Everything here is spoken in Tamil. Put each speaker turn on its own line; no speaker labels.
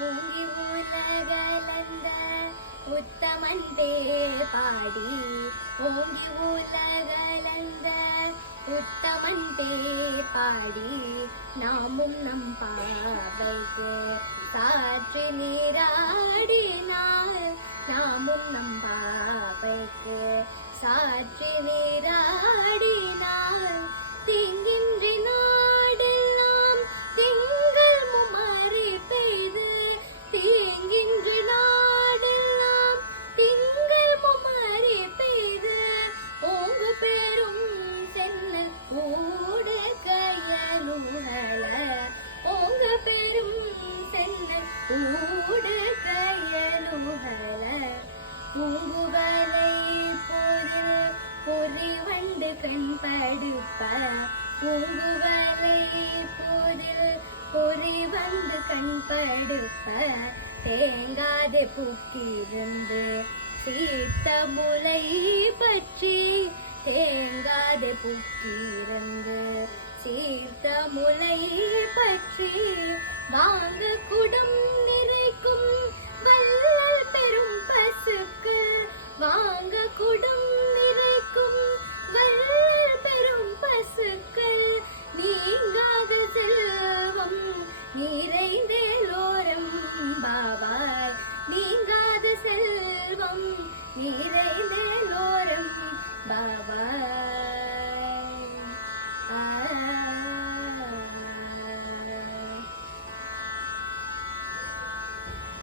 ஓங்கி உலகலந்த உத்தமன் பேர் பாடி ஓங்கி உலகலந்த உத்தமன் பேர் பாடி நாமும் நம் பாவைக்கு சாற்றி நீராடினார் நாமும் நம் பாவைக்கு சாற்றி நீரா கையலுகள ஓங்கு பெரும் சென்னல் ஊடு கையலுகள. பூங்குவலை பொறில் பொறி வண்டு கண்படுப்ப. பூங்குவலை பொறில் பொறி வந்து கண்படுப்ப. தேங்காது பூக்கிருந்து சீத்த முலை பற்றி தேங்காது பூக்கிருந்து பற்றி வாங்க குடம் நிறைக்கும் வள்ளல் பெரும் பசுக்கு. வாங்க குடம் நிறைக்கும் வள்ளல் பெரும் பசுக்கள் நீங்காத செல்வம் நிறைந்தேலோரம் பாவாய் நீங்காத செல்வம் நிறைந்தேலோரம்